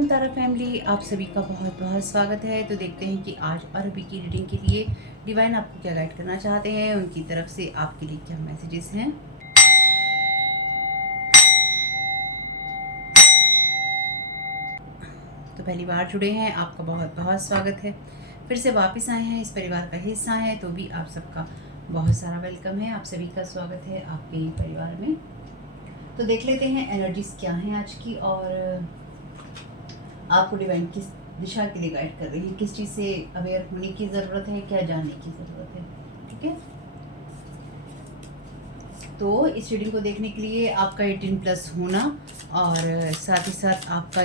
Welcome तारा family, आप सभी का बहुत बहुत स्वागत है। तो देखते हैं कि आज अरबी की रीडिंग के लिए डिवाइन आपको क्या गाइड करना चाहते हैं, उनकी तरफ से आपके लिए क्या मैसेजेस हैं। तो पहली बार जुड़े हैं, आपका बहुत बहुत स्वागत है। फिर से वापस आए हैं, इस परिवार का हिस्सा हैं, तो भी आप सबका बहुत सारा वेलकम है। आप सभी का स्वागत है आपके परिवार में। तो देख लेते हैं एनर्जीज क्या हैं आज की, और आपको डिवाइन किस दिशा के लिए गाइड कर रही है, किस चीज़ से अवेयर होने की ज़रूरत है, क्या जानने की ज़रूरत है। ठीक है, तो इस रीडिंग को देखने के लिए आपका 18+ होना और साथ ही साथ आपका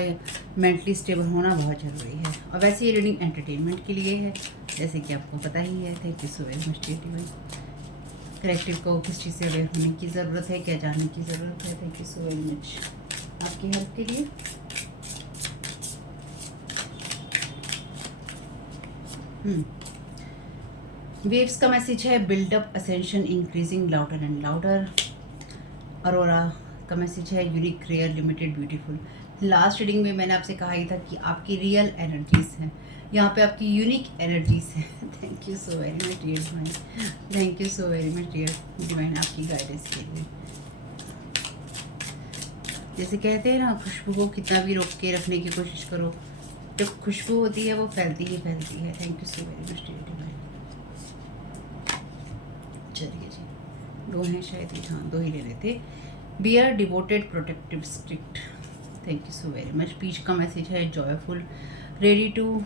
मेंटली स्टेबल होना बहुत ज़रूरी है। और वैसे ये रीडिंग एंटरटेनमेंट के लिए है, जैसे कि आपको पता ही है। Thank you so very much divine. Collective को किस चीज़ से अवेयर होने की ज़रूरत है, क्या जानने की ज़रूरत है। Thank you so very much आपकी हेल्प के लिए। वेव्स का मैसेज है buildup, ascension, increasing, louder and louder. Aurora का मैसेज है unique, rare, limited, beautiful. Last reading में मैंने आपसे कहा ही था कि आपकी रियल एनर्जीज हैं, यहाँ पे आपकी यूनिक एनर्जीज हैं। Thank you so very much dear divine, thank you so very much dear divine आपकी गाइडेंस के लिए। जैसे कहते हैं ना, खुशबू को कितना भी रोक के रखने की कोशिश करो, जो खुशबू होती है वो फैलती ही फैलती है। Thank you so very much dear divine. चलिए जी, दो हैं शायद, हाँ दो ही ले लेते। Bear, devoted, protective, strict. Thank you so very much. Peach का मैसेज है joyful, ready to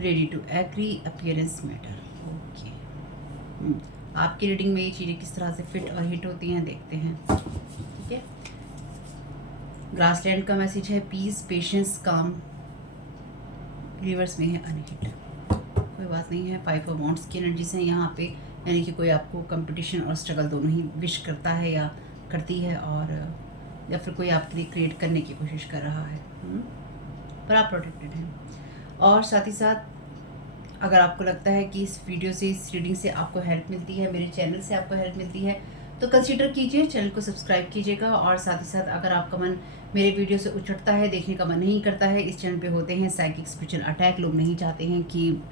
agree, appearance matter. Okay, आपकी रीडिंग में ये चीज़ें किस तरह से फिट और हिट होती हैं देखते हैं। ठीक है, ग्रासलैंड का मैसेज है पीस, पेशेंस, काम। रिवर्स में है अनहिट, कोई बात नहीं है। 5 ऑफ वांड्स की एनर्जीज हैं यहाँ पे, यानी कि कोई आपको कंपटीशन और स्ट्रगल दोनों ही विश करता है या करती है, और या फिर कोई आपके लिए क्रिएट करने की कोशिश कर रहा है। पर आप प्रोटेक्टेड हैं। और साथ ही साथ अगर आपको लगता है कि इस वीडियो से, इस रीडिंग से आपको हेल्प मिलती है, मेरे चैनल से आपको हेल्प मिलती है, तो कंसीडर कीजिए, चैनल को सब्सक्राइब कीजिएगा। और साथ ही साथ अगर आपका मन मेरे वीडियो से उछटता है, देखने का मन नहीं करता है, इस चैनल पे होते हैं साइकिक स्पिरिचुअल अटैक, लोग नहीं चाहते हैं कि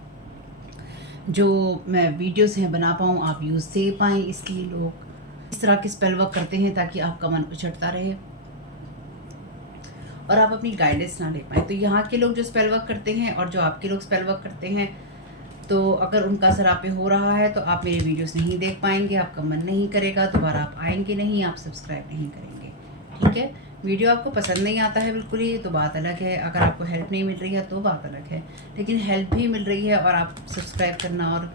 जो मैं वीडियोस हैं बना पाऊँ, आप यूज़ दे पाएँ, इसलिए लोग इस तरह के स्पेल वर्क करते हैं ताकि आपका मन उछटता रहे और आप अपनी गाइडेंस ना ले पाएँ। तो यहाँ के लोग जो स्पेल वर्क करते हैं और जो आपके लोग स्पेल वर्क करते हैं, तो अगर उनका असर आप पे हो रहा है तो आप मेरे वीडियोस नहीं देख पाएंगे, आपका मन नहीं करेगा, दोबारा आप आएंगे नहीं, आप सब्सक्राइब नहीं करेंगे। ठीक है, वीडियो आपको पसंद नहीं आता है बिल्कुल ही, तो बात अलग है। अगर आपको हेल्प नहीं मिल रही है तो बात अलग है, लेकिन हेल्प भी मिल रही है और आप सब्सक्राइब करना और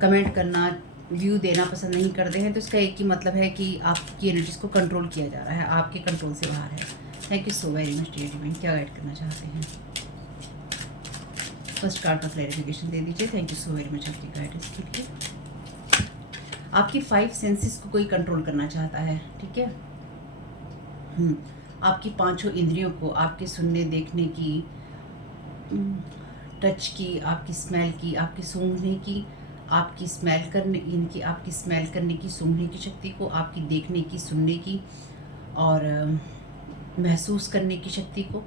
कमेंट करना, व्यू देना पसंद नहीं करते हैं, तो इसका एक ही मतलब है कि आपकी एनर्जीज को कंट्रोल किया जा रहा है, आपके कंट्रोल से बाहर है। Thank you so very much dear divine, क्या गाइड करना चाहते हैं। फर्स्ट कार्ड का क्लैरिफिकेशन दे दीजिए। Thank you so very much आपकी गाइडेंस के लिए। आपकी 5 सेंसेस को कोई कंट्रोल करना चाहता है। ठीक है, आपकी 5 इंद्रियों को, आपके सुनने, देखने की, टच की, आपकी स्मेल की, आपकी सूंघने की, आपकी स्मेल करने, इनकी आपकी स्मेल करने की, सूंघने की शक्ति को, आपकी देखने की, सुनने की और महसूस करने की शक्ति को,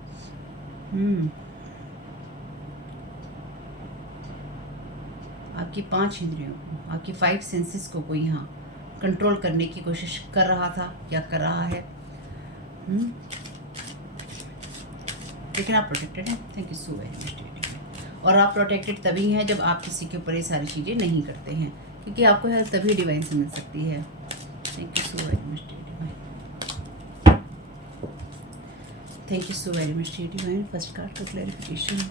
आपकी 5 इंद्रियों को, आपकी 5 सेंसेस को कोई यहाँ कंट्रोल करने की कोशिश कर रहा था या कर रहा है, लेकिन आप प्रोटेक्टेड हैं। Thank you so very much. और आप प्रोटेक्टेड तभी हैं जब आप किसी के ऊपर ये सारी चीज़ें नहीं करते हैं, क्योंकि आपको हेल्प तभी डिवाइन से मिल सकती है। Thank you so very much divine, thank you so very much divine. First card का क्लैरिफिकेशन।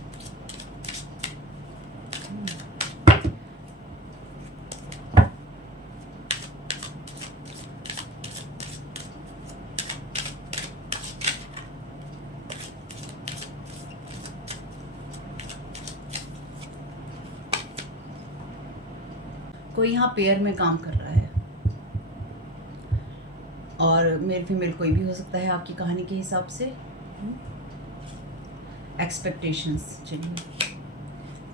कोई यहाँ पेयर में काम कर रहा है और मेल फीमेल कोई भी हो सकता है आपकी कहानी के हिसाब से। एक्सपेक्टेशंस, चलिए।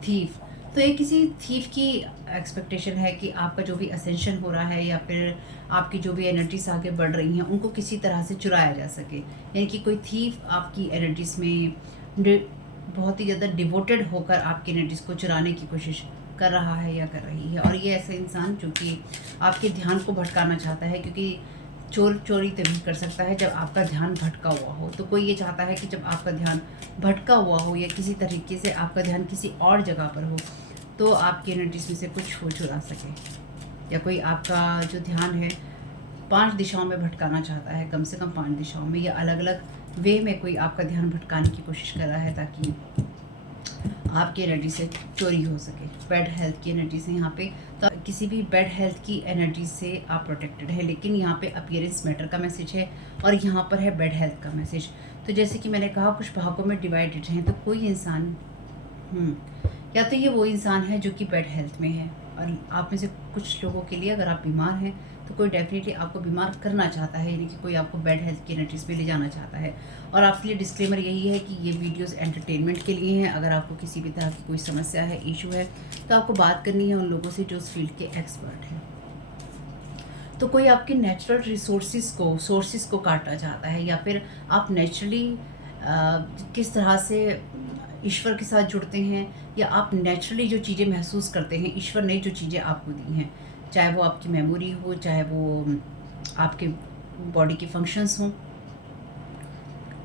थीफ, तो ये किसी थीफ की एक्सपेक्टेशन है कि आपका जो भी असेंशन हो रहा है या फिर आपकी जो भी एनर्जीज आगे बढ़ रही हैं उनको किसी तरह से चुराया जा सके, यानी कि कोई थीफ आपकी एनर्जीज में बहुत ही ज़्यादा डिवोटेड होकर आपकी एनर्जीज को चुराने की कोशिश कर रहा है या कर रही है। और ये ऐसा इंसान जो कि आपके ध्यान को भटकाना चाहता है, क्योंकि चोरी तभी कर सकता है जब आपका ध्यान भटका हुआ हो। तो कोई ये चाहता है कि जब आपका ध्यान भटका हुआ हो या किसी तरीके से आपका ध्यान किसी और जगह पर हो तो आपकी एनर्जीज में से कुछ वो चुरा सके, या कोई आपका जो ध्यान है 5 दिशाओं में भटकाना चाहता है, कम से कम 5 दिशाओं में या अलग अलग वे में कोई आपका ध्यान भटकाने की कोशिश कर रहा है ताकि आपकी एनर्जी से चोरी हो सके। बैड हेल्थ की एनर्जी से यहाँ पे तो किसी भी बैड हेल्थ की एनर्जी से आप प्रोटेक्टेड है, लेकिन यहाँ पे अपीयरेंस मैटर का मैसेज है और यहाँ पर है बैड हेल्थ का मैसेज। तो जैसे कि मैंने कहा कुछ भागों में डिवाइडेड हैं, तो कोई इंसान या तो ये वो इंसान है जो कि बैड हेल्थ में है, और आप में से कुछ लोगों के लिए अगर आप बीमार हैं तो कोई डेफिनेटली आपको बीमार करना चाहता है, यानी कि कोई आपको बैड हेल्थ की एनर्जीज में ले जाना चाहता है। और आपके लिए डिस्क्लेमर यही है कि ये वीडियोस एंटरटेनमेंट के लिए हैं। अगर आपको किसी भी तरह की कोई समस्या है, इशू है, तो आपको बात करनी है उन लोगों से जो उस फील्ड के एक्सपर्ट हैं। तो कोई आपके नेचुरल सोर्सेज को काटना चाहता है, या फिर आप नेचुरली किस तरह से ईश्वर के साथ जुड़ते हैं, या आप नेचुरली जो चीज़ें महसूस करते हैं, ईश्वर ने जो चीज़ें आपको दी हैं, चाहे वो आपकी मेमोरी हो, चाहे वो आपके बॉडी के फंक्शंस हों,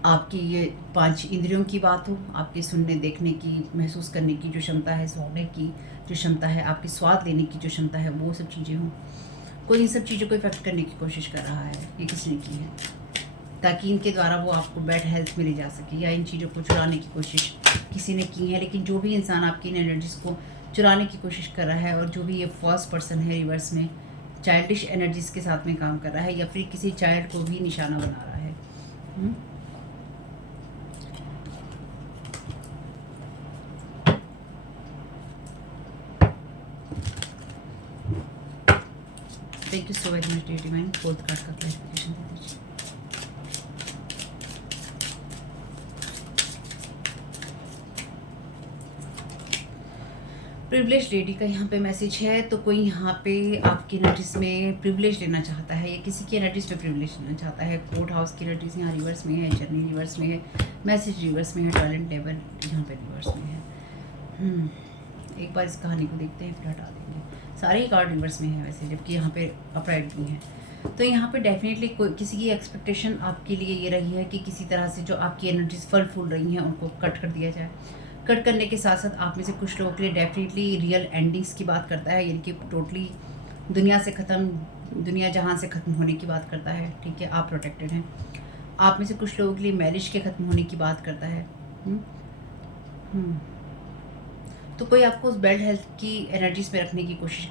आपकी ये 5 इंद्रियों की बात हो, आपके सुनने, देखने की, महसूस करने की जो क्षमता है, सूंघने की जो क्षमता है, आपकी स्वाद लेने की जो क्षमता है, वो सब चीज़ें हों, कोई इन सब चीज़ों को इफेक्ट करने की कोशिश कर रहा है, ये किसने की है, ताकि इनके द्वारा वो आपको बैड हेल्थ में ले जा सके, या इन चीज़ों को चुराने की कोशिश किसी ने की है। लेकिन जो भी इंसान आपकी इन एनर्जीज़ को चुराने की कोशिश कर रहा है, और जो भी ये फर्स्ट पर्सन है रिवर्स में चाइल्डिश एनर्जीज़ के साथ में काम कर रहा है, या फिर किसी चाइल्ड को भी निशाना बना रहा है। Thank you so very much dear divine. Fourth card का क्लैरिफिकेशन दे दीजिए। प्रिविलेज लेडी का यहाँ पे मैसेज है। तो कोई यहाँ पे आपकी एनर्जीज में प्रिविलेज लेना चाहता है, या किसी की एनर्जीज में प्रिविलेज लेना चाहता है। फोर्थ हाउस की एनर्जीज यहाँ रिवर्स में है, जर्नी रिवर्स में है, मैसेज रिवर्स में है, टैलेंट लेवल यहाँ पे रिवर्स में है। एक बार इस कहानी को देखते हैं फिर हटा देंगे। सारे ही कार्ड रिवर्स में है वैसे, जबकि यहाँ पे अपराइट भी हैं। तो यहाँ पे डेफिनेटली कोई किसी की एक्सपेक्टेशन आपके लिए ये रही है कि किसी तरह से जो आपकी एनर्जीज फल फूल रही हैं उनको कट कर दिया जाए। कट करने के साथ साथ आप में से कुछ लोगों के लिए डेफिनेटली रियल एंडिंग्स की बात करता है, यानी कि टोटली दुनिया से ख़त्म, दुनिया जहाँ से ख़त्म होने की बात करता है। ठीक है, आप प्रोटेक्टेड हैं। आप में से कुछ लोगों के लिए मैरिज के ख़त्म होने की बात करता है। तो कोई आपको उस बैड हेल्थ की एनर्जीज में रखने की कोशिश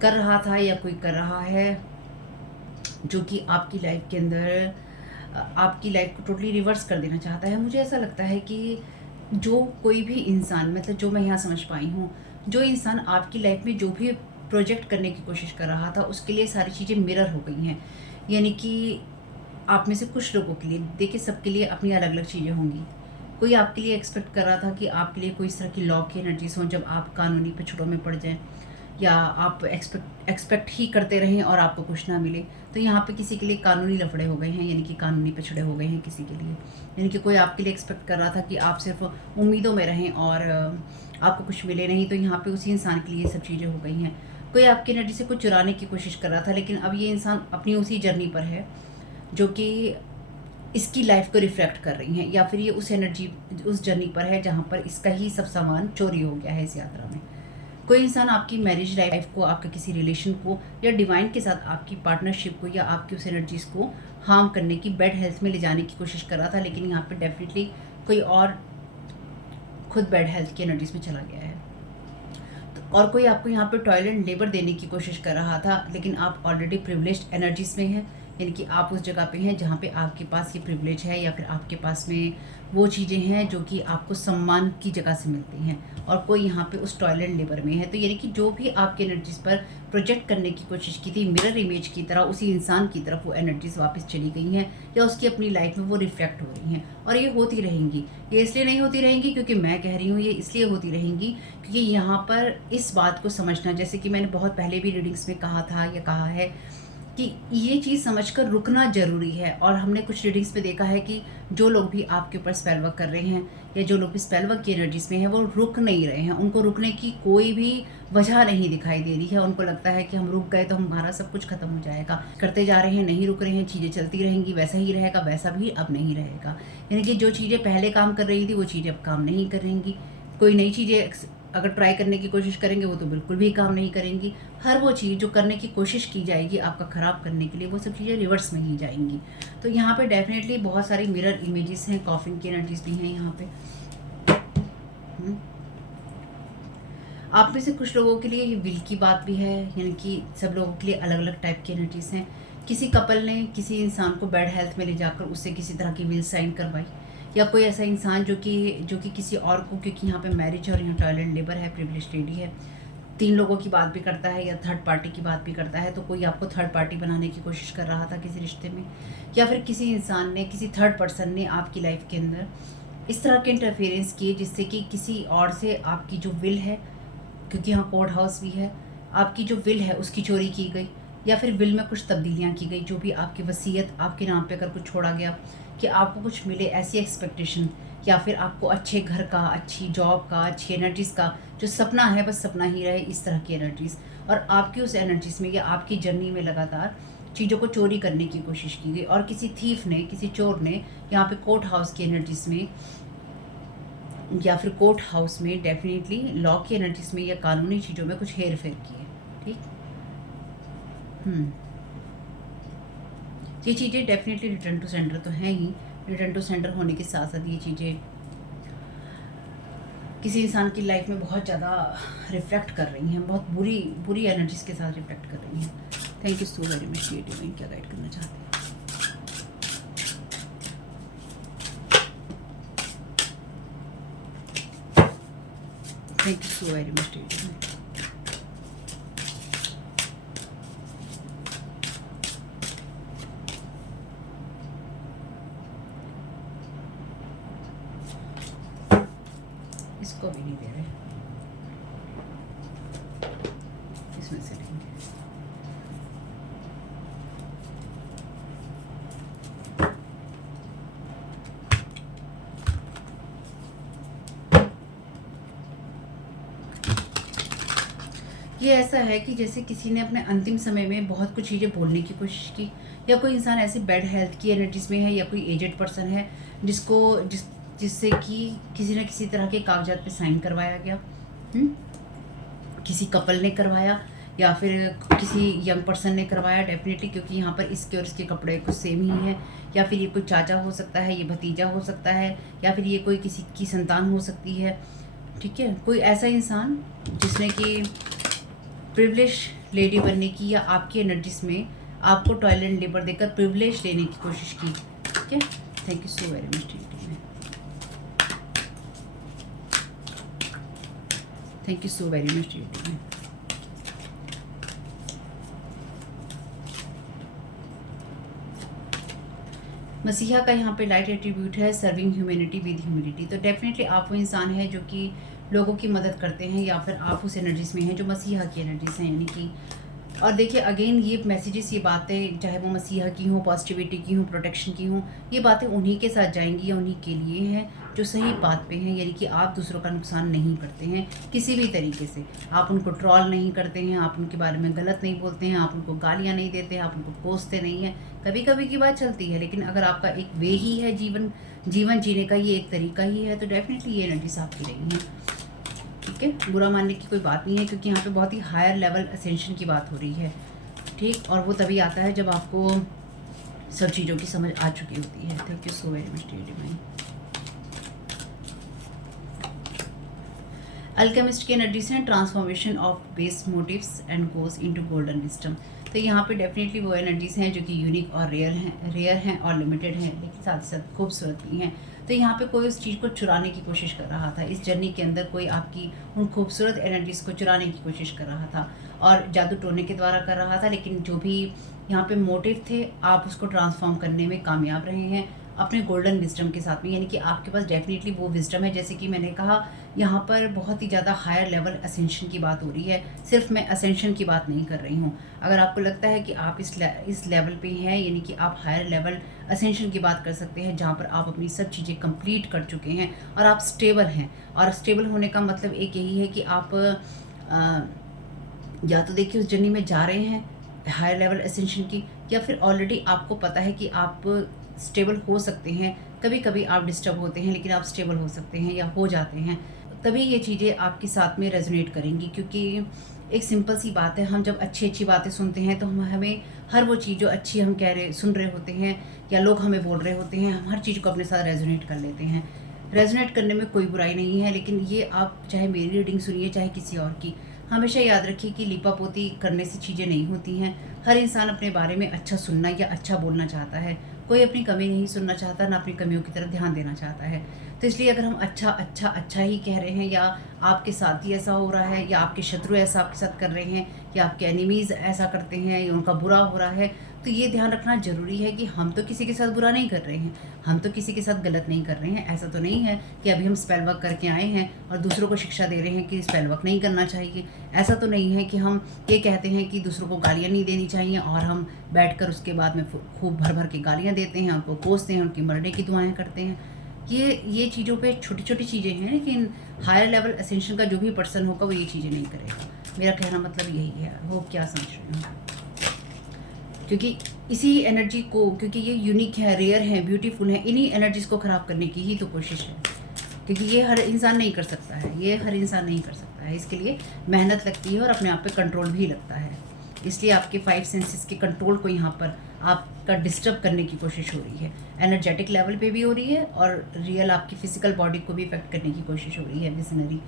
कर रहा था, या कोई कर रहा है, जो कि आपकी लाइफ के अंदर आपकी लाइफ को टोटली रिवर्स कर देना चाहता है। मुझे ऐसा लगता है कि जो कोई भी इंसान, मतलब जो मैं यहाँ समझ पाई हूँ, जो इंसान आपकी लाइफ में जो भी प्रोजेक्ट करने की कोशिश कर रहा था उसके लिए सारी चीज़ें मिरर हो गई हैं। यानी कि आप में से कुछ लोगों के लिए, देखिए सबके लिए अपनी अलग अलग चीज़ें होंगी। कोई आपके लिए एक्सपेक्ट कर रहा था कि आपके लिए कोई इस तरह की लॉ की एनर्जीज हों जब आप कानूनी पछड़ों में पड़ जाएं, या आप एक्सपेक्ट ही करते रहें और आपको कुछ ना मिले। तो यहाँ पे किसी के लिए कानूनी लफड़े हो गए हैं, यानी कि कानूनी पछड़े हो गए हैं किसी के लिए। यानी कि कोई आपके लिए एक्सपेक्ट कर रहा था कि आप सिर्फ उम्मीदों में रहें और आपको कुछ मिले नहीं। तो यहाँ पे उसी इंसान के लिए ये सब चीज़ें हो गई हैं। कोई आपकी एनर्जी से कुछ चुराने की कोशिश कर रहा था, लेकिन अब ये इंसान अपनी उसी जर्नी पर है जो कि इसकी लाइफ को रिफ्लेक्ट कर रही हैं, या फिर ये उस जर्नी पर है जहाँ पर इसका ही सब सामान चोरी हो गया है इस यात्रा में। कोई इंसान आपकी मैरिज लाइफ को, आपके किसी रिलेशन को, या डिवाइन के साथ आपकी पार्टनरशिप को, या आपकी उस एनर्जीज को हार्म करने की, बैड हेल्थ में ले जाने की कोशिश कर रहा था। लेकिन यहाँ पे डेफिनेटली कोई और खुद बैड हेल्थ की एनर्जीज में चला गया है। और कोई आपको यहाँ पे टॉयलेट लेबर देने की कोशिश कर रहा था, लेकिन आप ऑलरेडी प्रिविलेज्ड एनर्जीज में हैं, यानी कि आप उस जगह पे हैं जहाँ पे आपके पास ये प्रिविलेज है, या फिर आपके पास में वो चीज़ें हैं जो कि आपको सम्मान की जगह से मिलती हैं, और कोई यहाँ पे उस टॉयलेट लेबर में है। तो यानी कि जो भी आपके एनर्जीज़ पर प्रोजेक्ट करने की कोशिश की थी मिरर इमेज की तरह, उसी इंसान की तरफ वो एनर्जीज़ वापस चली गई हैं, या उसकी अपनी लाइफ में वो रिफ्लेक्ट हो रही हैं, और ये होती रहेंगी। ये इसलिए नहीं होती रहेंगी क्योंकि मैं कह रही हूँ, ये इसलिए होती रहेंगी क्योंकि यहाँ पर इस बात को समझना, जैसे कि मैंने बहुत पहले भी रीडिंग्स में कहा था या कहा है कि ये चीज़ समझकर रुकना ज़रूरी है। और हमने कुछ रीडिंग्स में देखा है कि जो लोग भी आपके ऊपर स्पेल वर्क कर रहे हैं, या जो लोग भी स्पेल वर्क की एनर्जीज में हैं, वो रुक नहीं रहे हैं। उनको रुकने की कोई भी वजह नहीं दिखाई दे रही है। उनको लगता है कि हम रुक गए तो हमारा सब कुछ खत्म हो जाएगा। करते जा रहे हैं, नहीं रुक रहे हैं, चीज़ें चलती रहेंगी, वैसा ही रहेगा, वैसा भी अब नहीं रहेगा। यानी कि जो चीज़ें पहले काम कर रही थी वो चीज़ें अब काम नहीं करेंगी। कोई नई चीज़ें अगर ट्राई करने की कोशिश करेंगे वो तो बिल्कुल भी काम नहीं करेंगी। हर वो चीज़ जो करने की कोशिश की जाएगी आपका ख़राब करने के लिए, वो सब चीज़ें रिवर्स में ही जाएंगी। तो यहाँ पे डेफिनेटली बहुत सारी मिरर इमेजेस हैं, कॉफिन की एनर्जीज भी हैं यहाँ पे। आप में से कुछ लोगों के लिए ये विल की बात भी है, यानी कि सब लोगों के लिए अलग अलग टाइप की एनर्जीज हैं। किसी कपल ने किसी इंसान को बैड हेल्थ में ले जाकर उससे किसी तरह की विल साइन करवाई, या कोई ऐसा इंसान जो कि किसी और को, क्योंकि यहाँ पे मैरिज और यहाँ टॉयलेट लेबर है, प्रिविलेज लेडी है, 3 लोगों की बात भी करता है या थर्ड पार्टी की बात भी करता है। तो कोई आपको थर्ड पार्टी बनाने की कोशिश कर रहा था किसी रिश्ते में, या फिर किसी इंसान ने, किसी थर्ड पर्सन ने आपकी लाइफ के अंदर इस तरह के इंटरफेरेंस किए जिससे कि किसी और से आपकी जो विल है, क्योंकि यहाँ कोर्ट हाउस भी है, आपकी जो विल है उसकी चोरी की गई, या फिर विल में कुछ तब्दीलियाँ की गई। जो भी आपकी वसीयत आपके नाम पे अगर कुछ छोड़ा गया कि आपको कुछ मिले, ऐसी एक्सपेक्टेशन, या फिर आपको अच्छे घर का, अच्छी जॉब का, अच्छी एनर्जीज़ का जो सपना है बस सपना ही रहे, इस तरह की एनर्जीज़। और आपकी उस एनर्जीज़ में या आपकी जर्नी में लगातार चीज़ों को चोरी करने की कोशिश की गई, और किसी थीफ ने, किसी चोर ने यहाँ पे कोर्ट हाउस की एनर्जीज़ में, या फिर कोर्ट हाउस में डेफिनेटली लॉ की एनर्जीज़ में या कानूनी चीज़ों में कुछ हेर फेर की है। ठीक, ये चीज़ें डेफिनेटली रिटर्न टू सेंटर तो हैं ही। रिटर्न टू सेंटर होने के साथ साथ ये चीज़ें किसी इंसान की लाइफ में बहुत ज़्यादा रिफ्लेक्ट कर रही हैं, बहुत बुरी बुरी एनर्जीज के साथ रिफ्लेक्ट कर रही हैं। Thank you so very much. ये डिवाइन क्या गाइड करना चाहते हैं? Thank you so very much divine. इसको भी नहीं दे रहे, इसमें से लेंगे। ये ऐसा है कि जैसे किसी ने अपने अंतिम समय में बहुत कुछ चीज़ें बोलने की कोशिश की, या कोई इंसान ऐसी बैड हेल्थ की एनर्जीज में है, या कोई एजेड पर्सन है जिससे कि किसी न किसी तरह के कागजात पे साइन करवाया गया। किसी कपल ने करवाया या फिर किसी यंग पर्सन ने करवाया डेफिनेटली, क्योंकि यहाँ पर इसके और इसके कपड़े कुछ सेम ही हैं। या फिर ये कोई चाचा हो सकता है, ये भतीजा हो सकता है, या फिर ये कोई किसी की संतान हो सकती है। ठीक है, कोई ऐसा इंसान जिसने कि प्रिविलेज लेडी बनने की या आपकी एनर्जीज में आपको टॉयलेट लेबर देकर प्रिविलेज लेने की कोशिश की। ठीक है, thank you so very much. Thank you so very much. मसीहा का यहाँ पे लाइट एट्रीब्यूट है, सर्विंग ह्यूमैनिटी विद ह्यूमिलिटी। तो डेफिनेटली आप वो इंसान है जो कि लोगों की मदद करते हैं, या फिर आप उस एनर्जीज में हैं जो मसीहा की एनर्जीज हैं, यानी कि। और देखिए अगेन ये मैसेजेस, ये बातें चाहे वो मसीहा की हों, पॉजिटिविटी की हों, प्रोटेक्शन की हों, ये बातें उन्हीं के साथ जाएंगी या उन्हीं के लिए हैं जो सही बात पे हैं। यानी कि आप दूसरों का नुकसान नहीं करते हैं किसी भी तरीके से। आप उनको ट्रॉल नहीं करते हैं, आप उनके बारे में गलत नहीं बोलते हैं, आप उनको गालियाँ नहीं देते हैं, आप उनको कोसते नहीं हैं। कभी कभी की बात चलती है, लेकिन अगर आपका एक वे ही है जीवन जीने का, ये एक तरीका ही है, तो डेफिनेटली ये एनर्जीज आपकी रही हैं। ठीक है, बुरा मानने की कोई बात नहीं है, क्योंकि यहाँ पे बहुत ही हायर लेवल असेंशन की बात हो रही है। ठीक, और वो तभी आता है जब आपको सब चीज़ों की समझ आ चुकी होती है। Thank you so very much divine. Alchemist की एनर्जीज हैं, transformation of base motives and goes into golden wisdom. तो यहाँ पे डेफिनेटली वो एनर्जीज़ हैं जो कि यूनिक और रेयर हैं और लिमिटेड हैं, लेकिन साथ ही साथ खूबसूरत भी हैं। तो यहाँ पे कोई उस चीज़ को चुराने की कोशिश कर रहा था, इस जर्नी के अंदर कोई आपकी उन खूबसूरत एनर्जीज़ को चुराने की कोशिश कर रहा था और जादू टोने के द्वारा कर रहा था। लेकिन जो भी यहाँ पे मोटिव थे, आप उसको ट्रांसफॉर्म करने में कामयाब रहे हैं अपने गोल्डन विज़डम के साथ में, यानी कि आपके पास डेफिनेटली वो विज़डम है। जैसे कि मैंने कहा, यहाँ पर बहुत ही ज़्यादा हायर लेवल असेंशन की बात हो रही है, सिर्फ मैं असेंशन की बात नहीं कर रही हूँ। अगर आपको लगता है कि आप इस लेवल पे हैं, यानी कि आप हायर लेवल असेंशन की बात कर सकते हैं, जहाँ पर आप अपनी सब चीज़ें कंप्लीट कर चुके हैं और आप स्टेबल हैं। और स्टेबल होने का मतलब एक यही है कि आप या तो देखिए उस जर्नी में जा रहे हैं हायर लेवल असेंशन की, या फिर ऑलरेडी आपको पता है कि आप स्टेबल हो सकते हैं। कभी कभी आप डिस्टर्ब होते हैं, लेकिन आप स्टेबल हो सकते हैं या हो जाते हैं। तभी ये चीज़ें आपके साथ में रेजोनेट करेंगी, क्योंकि एक सिंपल सी बात है, हम जब अच्छी अच्छी बातें सुनते हैं तो हमें हर वो चीज़ जो अच्छी हम सुन रहे होते हैं या लोग हमें बोल रहे होते हैं, हम हर चीज़ को अपने साथ रेजोनेट कर लेते हैं। रेजोनेट करने में कोई बुराई नहीं है, लेकिन ये आप चाहे मेरी रीडिंग सुनिए चाहे किसी और की, हमेशा याद रखिए कि लिपापोती करने से चीज़ें नहीं होती हैं। हर इंसान अपने बारे में अच्छा सुनना या अच्छा बोलना चाहता है, कोई अपनी कमी नहीं सुनना चाहता, ना अपनी कमियों की तरफ ध्यान देना चाहता है। तो इसलिए अगर हम अच्छा अच्छा अच्छा ही कह रहे हैं, या आपके साथ ही ऐसा हो रहा है, या आपके शत्रु ऐसा आपके साथ कर रहे हैं, या आपके एनिमीज़ ऐसा करते हैं, या उनका बुरा हो रहा है, तो ये ध्यान रखना ज़रूरी है कि हम तो किसी के साथ बुरा नहीं कर रहे हैं, हम तो किसी के साथ गलत नहीं कर रहे हैं। ऐसा तो नहीं है कि अभी हम स्पेल वर्क करके आए हैं और दूसरों को शिक्षा दे रहे हैं कि स्पेल वर्क नहीं करना चाहिए। ऐसा तो नहीं है कि हम ये कहते हैं कि दूसरों को गालियाँ नहीं देनी चाहिए और हम बैठकर उसके बाद में खूब भर भर के गालियाँ देते हैं, उनको कोसते हैं, उनकी मरने की दुआएँ करते हैं। ये चीज़ों पे छोटी छोटी चीज़ें हैं, लेकिन हायर लेवल असेंशन का जो भी पर्सन होगा वो ये चीज़ें नहीं करेगा। मेरा कहना मतलब यही है। वो क्या समझ रहे हो? क्योंकि इसी एनर्जी को, क्योंकि ये यूनिक है, रेयर है, ब्यूटीफुल है, इन्हीं एनर्जीज़ को ख़राब करने की ही तो कोशिश है। क्योंकि ये हर इंसान नहीं कर सकता है, ये हर इंसान नहीं कर सकता है। इसके लिए मेहनत लगती है और अपने आप पे कंट्रोल भी लगता है। इसलिए आपके 5 सेंसेस के कंट्रोल को यहाँ पर आपका डिस्टर्ब करने की कोशिश हो रही है। एनर्जेटिक लेवल पे भी हो रही है और रियल आपकी फिजिकल बॉडी को भी इफेक्ट करने की कोशिश हो रही है। विजनरी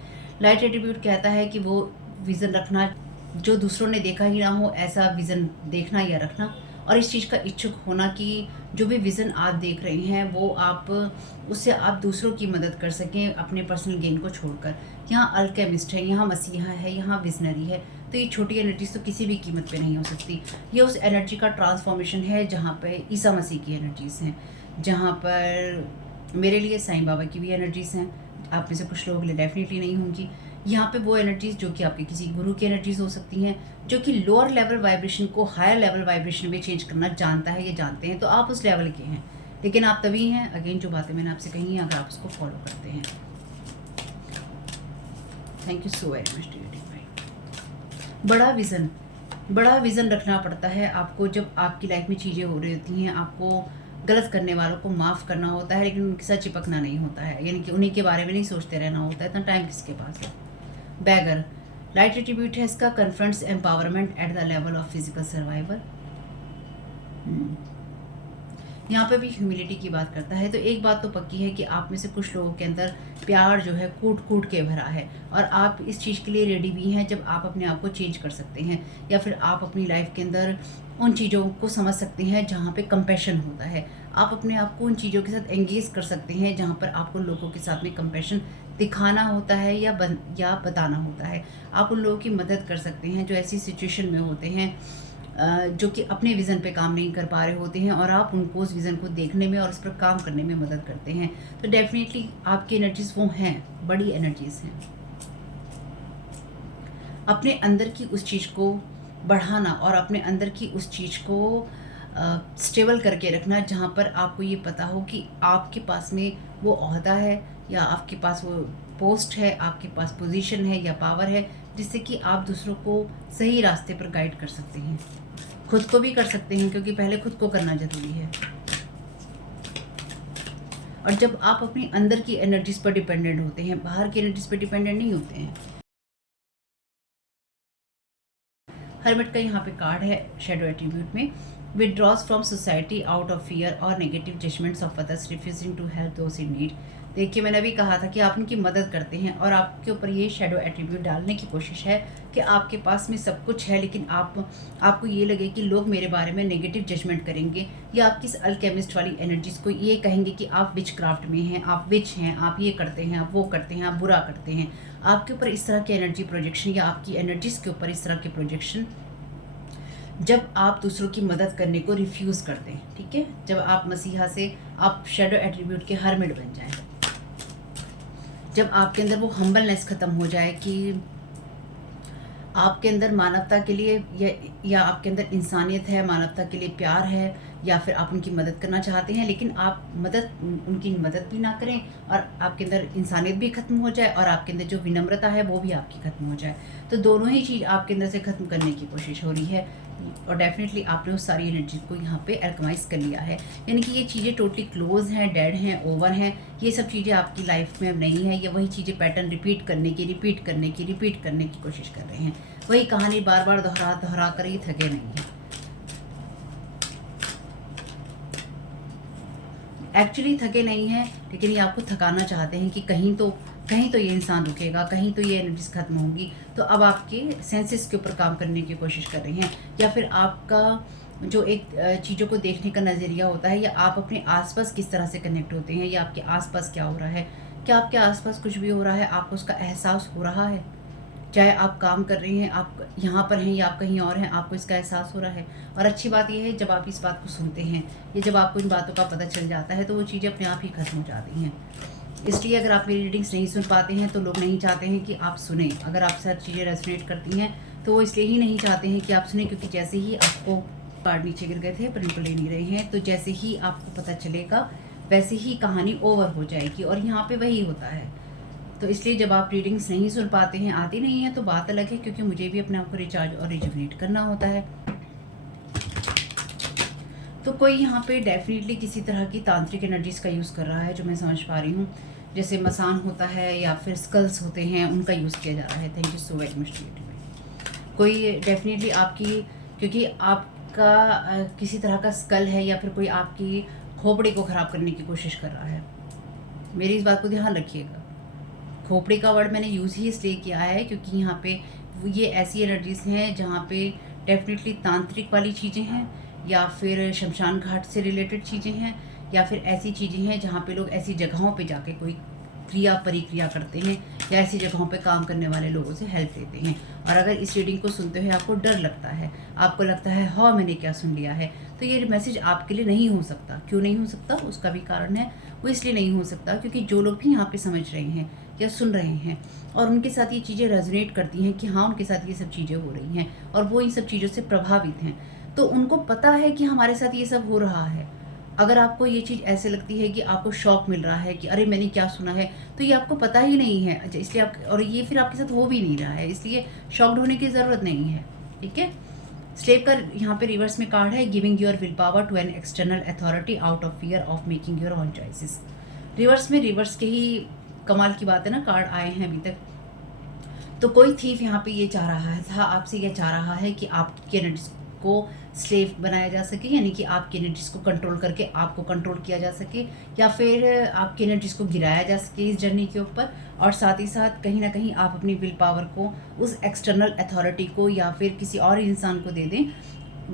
लाइट एट्रीब्यूट कहता है कि वो विज़न रखना जो दूसरों ने देखा ही ना हो, ऐसा विज़न देखना या रखना, और इस चीज़ का इच्छुक होना कि जो भी विज़न आप देख रहे हैं वो आप उससे आप दूसरों की मदद कर सकें अपने पर्सनल गेन को छोड़कर। यहाँ अल्केमिस्ट है, यहाँ मसीहा है, यहाँ विजनरी है। तो ये छोटी एनर्जीज तो किसी भी कीमत पे नहीं हो सकती। ये उस एनर्जी का ट्रांसफॉर्मेशन है जहाँ पे ईसा मसीह की एनर्जीज़ हैं, जहाँ पर मेरे लिए साईं बाबा की भी एनर्जीज़ हैं, आप में से कुछ लोगों के लिए डेफिनेटली नहीं होंगी। यहाँ पे वो एनर्जीज़ जो कि आपके किसी गुरु की एनर्जीज़ हो सकती हैं, जो कि लोअर लेवल वाइब्रेशन को हायर लेवल वाइब्रेशन में चेंज करना जानता है या जानते हैं, तो आप उस लेवल के हैं। लेकिन आप तभी हैं, अगेन जो बातें मैंने आपसे कही हैं, अगर आप उसको फॉलो करते हैं। Thank you so very much dear भाई। बड़ा विज़न रखना पड़ता है आपको। जब आपकी लाइफ में चीज़ें हो रही होती हैं, आपको गलत करने वालों को माफ़ करना होता है, लेकिन उनके साथ चिपकना नहीं होता है, यानी कि उन्हीं के बारे में नहीं सोचते रहना होता है। इतना टाइम किसके पास है? बैगर लाइट एट्रीब्यूट है इसका, confronts empowerment at the level of physical survival. यहाँ पे भी ह्यूमिलिटी की बात करता है। तो एक बात तो पक्की है कि आप में से कुछ लोगों के अंदर प्यार जो है कूट कूट के भरा है, और आप इस चीज़ के लिए रेडी भी हैं जब आप अपने आप को चेंज कर सकते हैं, या फिर आप अपनी लाइफ के अंदर उन चीज़ों को समझ सकते हैं जहाँ पे कंपैशन होता है। आप अपने आप को उन चीज़ों के साथ एंगेज कर सकते हैं जहाँ पर आपको लोगों के साथ में कंपैशन दिखाना होता है या बताना होता है। आप उन लोगों की मदद कर सकते हैं जो ऐसी सिचुएशन में होते हैं, जो कि अपने विज़न पे काम नहीं कर पा रहे होते हैं, और आप उनको उस विज़न को देखने में और उस पर काम करने में मदद करते हैं। तो डेफिनेटली आपकी एनर्जीज़ वो हैं, बड़ी एनर्जीज़ हैं। अपने अंदर की उस चीज़ को बढ़ाना और अपने अंदर की उस चीज़ को स्टेबल करके रखना, जहाँ पर आपको ये पता हो कि आपके पास में वो ओहदा है, या आपके पास वो पोस्ट है, आपके पास पोजीशन है या पावर है, जिससे कि आप दूसरों को सही रास्ते पर गाइड कर सकते हैं। खुद को भी कर सकते हैं, क्योंकि पहले खुद को करना ज़रूरी है। और जब आप अपनी अंदर की एनर्जीज़ पर डिपेंडेंट होते हैं, बाहर की एनर्जीज़ पर डिपेंडेंट नहीं होते हैं। हर्मिट का यहाँ पे कार्ड है शैडो एट्रीब्यूट में, withdraws from society out of fear or negative judgments of others, refusing to help those in need। देखिए, मैंने अभी कहा था कि आप उनकी मदद करते हैं और आपके ऊपर ये शैडो एट्रीब्यूट डालने की कोशिश है कि आपके पास में सब कुछ है, लेकिन आपको ये लगे कि लोग मेरे बारे में नेगेटिव जजमेंट करेंगे, या आपकी इस अल्केमिस्ट वाली एनर्जीज़ को ये कहेंगे कि आप विच क्राफ्ट में हैं, आप विच हैं, आप ये करते हैं, आप वो करते हैं, आप बुरा करते हैं। आपके ऊपर इस तरह की एनर्जी प्रोजेक्शन या आपकी एनर्जीज़ के ऊपर इस तरह के प्रोजेक्शन जब आप दूसरों की मदद करने को रिफ्यूज़ करते हैं, ठीक है, जब आप मसीहा से आप शैडो एट्रीब्यूट के हर्मिट बन जाएं, जब आपके अंदर वो हम्बलनेस ख़त्म हो जाए कि आपके अंदर मानवता के लिए या आपके अंदर इंसानियत है, मानवता के लिए प्यार है, या फिर आप उनकी मदद करना चाहते हैं, लेकिन आप उनकी मदद भी ना करें और आपके अंदर इंसानियत भी ख़त्म हो जाए और आपके अंदर जो विनम्रता है वो भी आपकी ख़त्म हो जाए। तो दोनों ही चीज़ आपके अंदर से ख़त्म करने की कोशिश हो रही है और डेफिनेटली आपने उस सारी एनर्जी को यहाँ पे एल्कमाइज कर लिया है। यानी कि ये चीज़ें टोटली क्लोज हैं, डेड हैं, ओवर हैं। ये सब चीज़ें आपकी लाइफ में अब नहीं है। ये वही चीज़ें पैटर्न रिपीट करने की कोशिश कर रहे हैं। वही कहानी बार बार दोहरा कर ही थके नहीं हैं। एक्चुअली थके नहीं हैं, लेकिन ये आपको थकाना चाहते हैं कि कहीं तो ये इंसान रुकेगा, कहीं तो ये एनर्जीज खत्म होंगी। तो अब आपके सेंसेस के ऊपर काम करने की कोशिश कर रहे हैं, या फिर आपका जो एक चीज़ों को देखने का नज़रिया होता है, या आप अपने आसपास किस तरह से कनेक्ट होते हैं, या आपके आसपास क्या हो रहा है, क्या आपके आसपास कुछ भी हो रहा है, आपको उसका एहसास हो रहा है। चाहे आप काम कर रही हैं, आप यहाँ पर हैं या आप कहीं और हैं, आपको इसका एहसास हो रहा है। और अच्छी बात यह है, जब आप इस बात को सुनते हैं या जब आपको इन बातों का पता चल जाता है, तो वो चीज़ें अपने आप ही खत्म हो जाती हैं। इसलिए अगर आप मेरी रीडिंग्स नहीं सुन पाते हैं, तो लोग नहीं चाहते हैं कि आप सुने। अगर आपसे हर चीज़ें रेजोनेट करती हैं, तो वो इसलिए ही नहीं चाहते हैं कि आप सुने, क्योंकि जैसे ही आपको कार्ड नीचे गिर गए थे पर इनको ले नहीं रहे हैं, तो जैसे ही आपको पता चलेगा वैसे ही कहानी ओवर हो जाएगी। और यहाँ पे वही होता है। तो इसलिए जब आप रीडिंग्स नहीं सुन पाते हैं, आती नहीं है, तो बात अलग है, क्योंकि मुझे भी अपने आप को रिचार्ज और रिजुवनेट करना होता है। तो कोई यहाँ पे डेफिनेटली किसी तरह की तांत्रिक एनर्जीज़ का यूज़ कर रहा है, जो मैं समझ पा रही हूँ। जैसे मसान होता है या फिर स्कल्स होते हैं, उनका यूज़ किया जा रहा है। Thank you so very much. कोई डेफिनेटली आपकी, क्योंकि आपका किसी तरह का स्कल है, या फिर कोई आपकी खोपड़ी को ख़राब करने की कोशिश कर रहा है। मेरी इस बात को ध्यान रखिएगा। खोपड़ी का वर्ड मैंने यूज़ ही इसलिए किया है क्योंकि यहाँ पे ये ऐसी एनर्जीज़ हैं जहाँ पे डेफिनेटली तांत्रिक वाली चीज़ें हैं, या फिर शमशान घाट से रिलेटेड चीज़ें हैं, या फिर ऐसी चीज़ें हैं जहाँ पे लोग ऐसी जगहों पे जाके कोई क्रिया परिक्रिया करते हैं, या ऐसी जगहों पे काम करने वाले लोगों से हेल्प लेते हैं। और अगर इस रीडिंग को सुनते हुए आपको डर लगता है, आपको लगता है हाँ मैंने क्या सुन लिया है, तो ये मैसेज आपके लिए नहीं हो सकता। क्यों नहीं हो सकता, उसका भी कारण है। वो इसलिए नहीं हो सकता क्योंकि जो लोग भी यहाँ पे समझ रहे हैं या सुन रहे हैं और उनके साथ ये चीज़ें रेजोनेट करती हैं कि हाँ उनके साथ ये सब चीज़ें हो रही हैं और वो इन सब चीज़ों से प्रभावित हैं, तो उनको पता है कि हमारे साथ ये सब हो रहा है। अगर आपको ये चीज़ ऐसे लगती है कि आपको शॉक मिल रहा है कि अरे मैंने क्या सुना है, तो ये आपको पता ही नहीं है। अच्छा, इसलिए आप, और ये फिर आपके साथ हो भी नहीं रहा है, इसलिए शॉक्ड होने की ज़रूरत नहीं है। ठीक है। स्लेव का यहाँ पे रिवर्स में कार्ड है, giving your will power to an external authority out of fear of making your own choices. Reverse में रिवर्स के ही कमाल की बात है ना, कार्ड आए हैं अभी तक। तो कोई थीफ यहाँ पे ये चाह रहा था, आपसे ये चाह रहा है कि आपकी एनर्जीज को स्लेव बनाया जा सके, यानी कि आपकी एनर्जीज को कंट्रोल करके आपको कंट्रोल किया जा सके, या फिर आपकी एनर्जीज को गिराया जा सके इस जर्नी के ऊपर। और साथ ही साथ कहीं ना कहीं आप अपनी विल पावर को उस एक्सटर्नल अथॉरिटी को या फिर किसी और इंसान को दे दें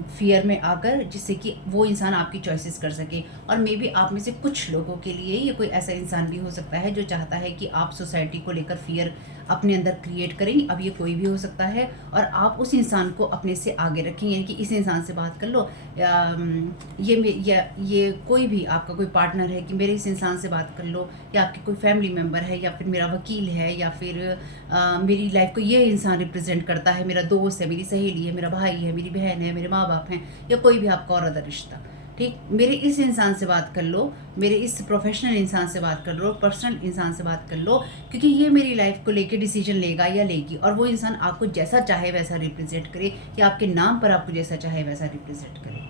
फियर में आकर, जिससे कि वो इंसान आपकी चॉइसेस कर सके। और मे बी आप में से कुछ लोगों के लिए ये कोई ऐसा इंसान भी हो सकता है जो चाहता है कि आप सोसाइटी को लेकर फियर अपने अंदर क्रिएट करें। अब ये कोई भी हो सकता है और आप उस इंसान को अपने से आगे रखें, यानी कि इस इंसान से बात कर लो, ये कोई भी आपका कोई पार्टनर है कि मेरे इस इंसान से बात कर लो, या आपके कोई फैमिली मेम्बर है, या फिर मेरा वकील है, या फिर मेरी लाइफ को ये इंसान रिप्रेजेंट करता है, मेरा दोस्त है, मेरी सहेली है, मेरा भाई है, मेरी बहन है, मेरे माँ बाप हैं, या कोई भी आपका और अदर रिश्ता। ठीक, मेरे इस इंसान से बात कर लो, मेरे इस प्रोफेशनल इंसान से बात कर लो, पर्सनल इंसान से बात कर लो, क्योंकि ये मेरी लाइफ को लेके डिसीजन लेगा या लेगी, और वो इंसान आपको जैसा चाहे वैसा रिप्रेजेंट करे, या आपके नाम पर आपको जैसा चाहे वैसा रिप्रेजेंट करे,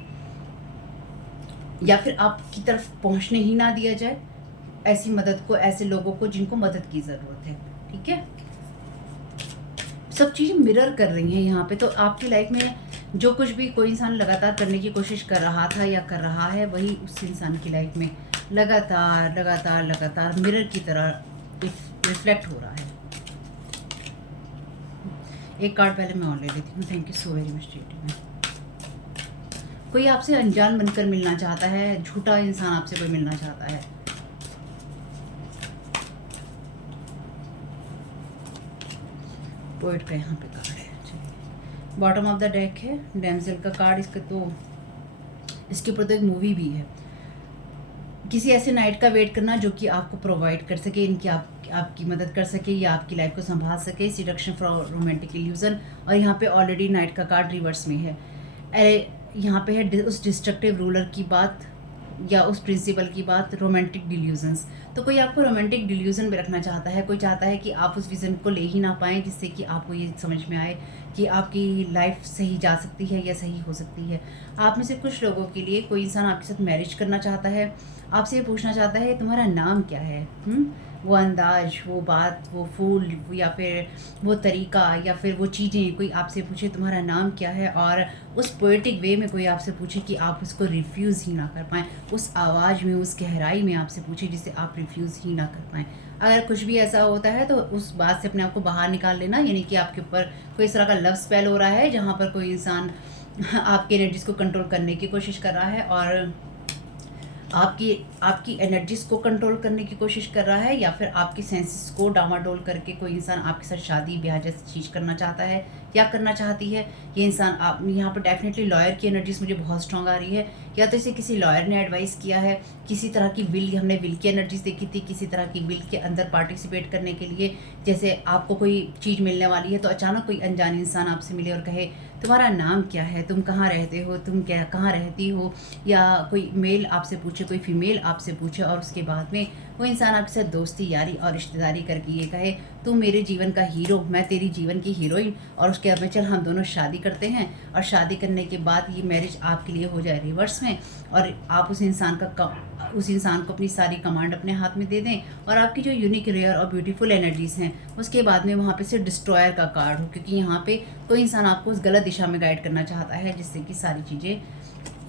या फिर आपकी तरफ पहुंचने ही ना दिया जाए ऐसी मदद को, ऐसे लोगों को जिनको मदद की ज़रूरत है। ठीक है, सब चीज़ें मिरर कर रही हैं यहाँ पे। तो आपकी लाइफ में जो कुछ भी कोई इंसान लगातार करने की कोशिश कर रहा था या कर रहा है, वही उस इंसान की लाइफ में लगातार लगातार लगातार मिरर की तरह रिफ्लेक्ट हो रहा है। एक कार्ड पहले मैं और ले लेती हूँ। Thank you so very much TT. कोई आपसे अनजान बनकर मिलना चाहता है, झूठा इंसान आपसे कोई मिलना चाहता है। पोएट का यहाँ पे कार्ड है। चलिए, बॉटम ऑफ द डेक है डैमसेल का कार्ड। इसके ऊपर तो एक मूवी भी है। किसी ऐसे नाइट का वेट करना जो कि आपको प्रोवाइड कर सके, इनकी आपकी मदद कर सके या आपकी लाइफ को संभाल सके। Seduction for romantic illusion. और यहाँ पे ऑलरेडी नाइट का कार्ड रिवर्स में है। यहाँ पे है उस डिस्ट्रक्टिव रूलर की बात या उस प्रिंसिपल की बात, रोमांटिक डिल्यूजन्स। तो कोई आपको रोमांटिक डिल्यूजन में रखना चाहता है। कोई चाहता है कि आप उस विज़न को ले ही ना पाएँ, जिससे कि आपको ये समझ में आए कि आपकी लाइफ सही जा सकती है या सही हो सकती है। आप में से कुछ लोगों के लिए कोई इंसान आपके साथ मैरिज करना चाहता है। आपसे ये पूछना चाहता है तुम्हारा नाम क्या है। वो अंदाज, वो बात, वो फूल या फिर वो तरीका या फिर वो चीज़ें, कोई आपसे पूछे तुम्हारा नाम क्या है, और उस पोएटिक वे में कोई आपसे पूछे कि आप उसको रिफ्यूज़ ही ना कर पाएँ। उस आवाज़ में, उस गहराई में आपसे पूछे जिसे आप रिफ्यूज़ ही ना कर पाएँ। अगर कुछ भी ऐसा होता है तो उस बात से अपने आप को बाहर निकाल लेना। यानी कि आपके ऊपर कोई इस तरह का लव स्पेल हो रहा है जहाँ पर कोई इंसान आपकी एनर्जीज़ को कंट्रोल करने की कोशिश कर रहा है और आपकी एनर्जीज को कंट्रोल करने की कोशिश कर रहा है, या फिर आपकी सेंसेस को डामाडोल करके कोई इंसान आपके साथ शादी ब्याह जैसी चीज़ करना चाहता है या करना चाहती है। ये इंसान आप यहाँ पर डेफिनेटली लॉयर की एनर्जीज मुझे बहुत स्ट्रांग आ रही है। या तो इसे किसी लॉयर ने एडवाइस किया है, किसी तरह की विल, हमने विल की एनर्जीज देखी थी, किसी तरह की विल के अंदर पार्टिसिपेट करने के लिए। जैसे आपको कोई चीज़ मिलने वाली है तो अचानक कोई अनजान इंसान आपसे मिले और कहे तुम्हारा नाम क्या है, तुम कहाँ रहते हो, तुम क्या कहाँ रहती हो, या कोई मेल आपसे पूछे, कोई फीमेल आपसे पूछे और उसके बाद में वो इंसान आपके साथ दोस्ती, यारी और रिश्तेदारी करके ये कहे तुम मेरे जीवन का हीरो, मैं तेरी जीवन की हीरोइन, और उसके बाद में चल हम दोनों शादी करते हैं। और शादी करने के बाद ये मैरिज आपके लिए हो जाए रिवर्स में, और आप उस इंसान को अपनी सारी कमांड अपने हाथ में दे दें, और आपकी जो यूनिक, रेयर और ब्यूटीफुल एनर्जीज़ हैं उसके बाद में वहाँ पे से डिस्ट्रॉयर का कार्ड हो, क्योंकि यहाँ पे कोई इंसान आपको उस गलत दिशा में गाइड करना चाहता है, जिससे कि सारी चीज़ें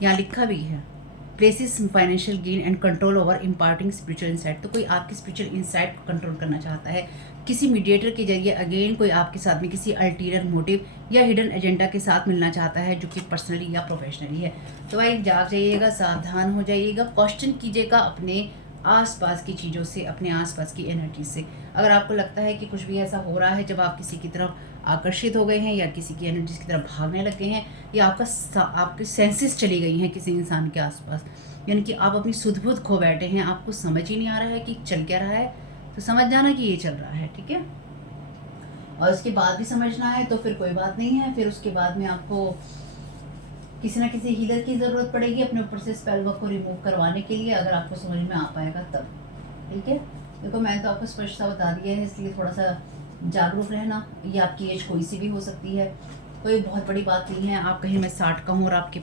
यहाँ लिखा भी है। Places financial gain and control over imparting spiritual insight. तो कोई आपकी स्पिरिचुअल इंसाइट को कंट्रोल करना चाहता है किसी मीडिएटर के जरिए। अगेन कोई आपके साथ में किसी अल्टीरियर मोटिव या हिडन एजेंडा के साथ मिलना चाहता है, जो कि पर्सनली या प्रोफेशनली है। तो भाई जाग जाइएगा, सावधान हो जाइएगा, क्वेश्चन कीजिएगा अपने आसपास की चीज़ों से, अपने आसपास की एनर्जी से। अगर आपको लगता है कि कुछ भी ऐसा हो रहा है जब आप किसी की तरफ आकर्षित हो गए हैं या किसी की एनर्जीज की तरफ भागने लग गए हैं, या आपकी सेंसेस चली गई हैं किसी इंसान के आसपास, यानी कि आप अपनी सुध बुध खो बैठे हैं, आपको समझ ही नहीं आ रहा है कि चल क्या रहा है, तो समझ जाना कि ये चल रहा है, ठीक है। और उसके बाद भी समझना है तो फिर कोई बात नहीं है, फिर उसके बाद में आपको किसी ना किसी हीलर की ज़रूरत पड़ेगी अपने ऊपर से स्पेल वर्क को रिमूव करवाने के लिए, अगर आपको समझ में आ पाएगा तब, ठीक है। देखो मैंने तो आपको स्पष्टता बता दिया है, इसलिए थोड़ा सा जागरूक रहना। ये आपकी एज कोई सी भी हो सकती है, कोई बहुत बड़ी बात नहीं है। आप कहीं मैं 60 का हूँ और आपके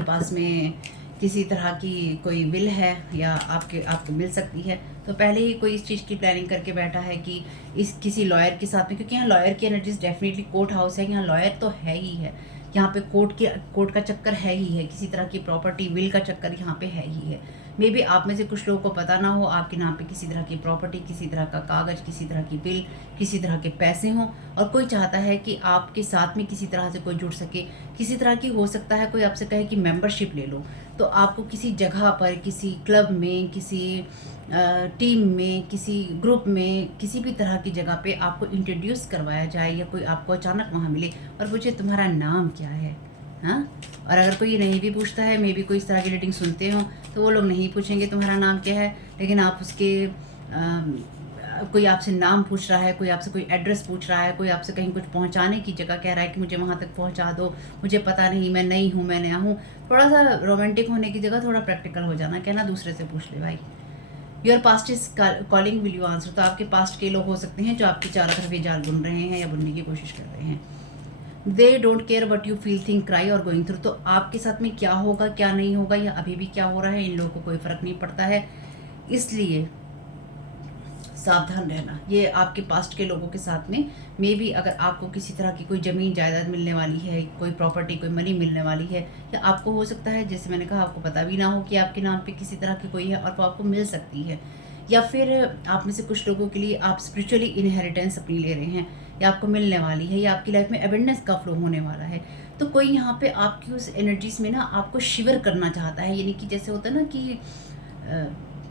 पास में किसी तरह की कोई विल है या आपको मिल सकती है, तो पहले ही कोई इस चीज़ की प्लानिंग करके बैठा है कि इस किसी लॉयर के साथ में, क्योंकि यहाँ लॉयर की एनर्जीज डेफिनेटली कोर्ट हाउस है, यहाँ लॉयर तो है ही है, यहाँ पे कोर्ट का चक्कर है ही है, किसी तरह की प्रॉपर्टी विल का चक्कर यहाँ पे है ही है। मे बी आप में से कुछ लोगों को पता ना हो, आपके नाम पे किसी तरह की प्रॉपर्टी, किसी तरह का कागज़, किसी तरह की बिल, किसी तरह के पैसे हों, और कोई चाहता है कि आपके साथ में किसी तरह से कोई जुड़ सके। किसी तरह की हो सकता है कोई आपसे कहे कि मेंबरशिप ले लो, तो आपको किसी जगह पर, किसी क्लब में, किसी टीम में, किसी ग्रुप में, किसी भी तरह की जगह पे आपको इंट्रोड्यूस करवाया जाए, या कोई आपको अचानक वहाँ मिले और पूछे तुम्हारा नाम क्या है। हाँ, और अगर कोई नहीं भी पूछता है, मे बी कोई इस तरह की रीडिंग सुनते हो तो वो लोग नहीं पूछेंगे तुम्हारा नाम क्या है, लेकिन आप उसके कोई आपसे नाम पूछ रहा है, कोई आपसे कोई एड्रेस पूछ रहा है, कोई आपसे कहीं कुछ पहुंचाने की जगह कह रहा है कि मुझे वहां तक पहुंचा दो, मुझे पता नहीं, मैं नई हूँ, मैं नया हूँ। थोड़ा सा रोमांटिक होने की जगह थोड़ा प्रैक्टिकल हो जाना, कहना दूसरे से पूछ ले भाई। Your past is calling, will you answer. तो आपके पास्ट के लोग हो सकते हैं जो आपकी चारों तरफ ये जाल बुन रहे हैं या बुनने की कोशिश कर रहे हैं। They don't care what you feel, think, cry और गोइंग थ्रू। तो आपके साथ में क्या होगा, क्या नहीं होगा, या अभी भी क्या हो रहा है, इन लोगों को कोई फ़र्क नहीं पड़ता है। इसलिए सावधान रहना। ये आपके पास्ट के लोगों के साथ में मे बी अगर आपको किसी तरह की कोई ज़मीन जायदाद मिलने वाली है, कोई प्रॉपर्टी, कोई मनी मिलने वाली है, या आपको हो सकता है जैसे मैंने कहा आपको पता भी ना हो कि आपके नाम पे किसी तरह की कोई है और वो आपको मिल सकती है, या फिर आप में से कुछ लोगों के लिए आप स्पिरिचुअली इनहेरिटेंस अपनी ले रहे हैं या आपको मिलने वाली है, या आपकी लाइफ में अबेंडेंस का फ्लो होने वाला है। तो कोई यहाँ पे आपकी उस एनर्जीज में ना आपको शिवर करना चाहता है, यानी कि जैसे होता है ना कि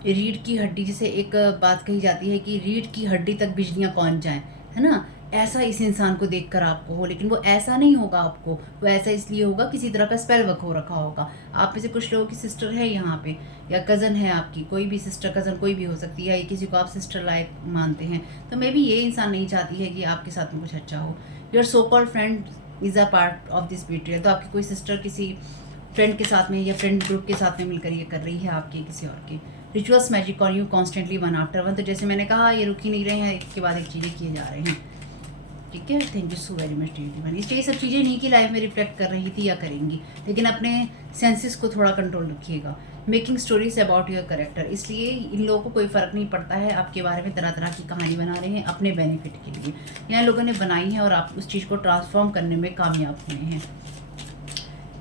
रीढ़ की हड्डी, जैसे एक बात कही जाती है कि रीढ़ की हड्डी तक बिजलियाँ पहुँच जाएँ, है ना? ऐसा इस इंसान को देखकर आपको हो, लेकिन वो ऐसा नहीं होगा आपको, वो ऐसा इसलिए होगा किसी तरह का स्पेल वर्क हो रखा होगा। आप में से कुछ लोगों की सिस्टर है यहाँ पे, या कज़न है आपकी, कोई भी सिस्टर कज़न कोई भी हो सकती है, या किसी को आप सिस्टर लाइक मानते हैं, तो मे बी ये इंसान नहीं चाहती है कि आपके साथ में कुछ अच्छा हो। Your so called friend is a part of this betrayal. तो आपकी कोई सिस्टर किसी फ्रेंड के साथ में या फ्रेंड ग्रुप के साथ में मिलकर ये कर रही है आपके किसी और के। Rituals magic on you constantly one after one. तो जैसे मैंने कहा ये रुक ही नहीं रहे हैं, एक के बाद एक चीज़ें किए जा रहे हैं, ठीक है। Thank you so very much dear divine. इसलिए ये सब चीज़ें नहीं कि लाइफ में रिफ्लेक्ट कर रही थी या करेंगी, लेकिन अपने सेंसेस को थोड़ा कंट्रोल रखिएगा। Making stories about your character, इसलिए इन लोगों को कोई फ़र्क नहीं पड़ता है आपके बारे में, तरह तरह की कहानी बना रहे हैं अपने बेनिफिट के लिए, या लोगों ने बनाई है और आप उस चीज़ को ट्रांसफॉर्म करने में कामयाब हुए हैं।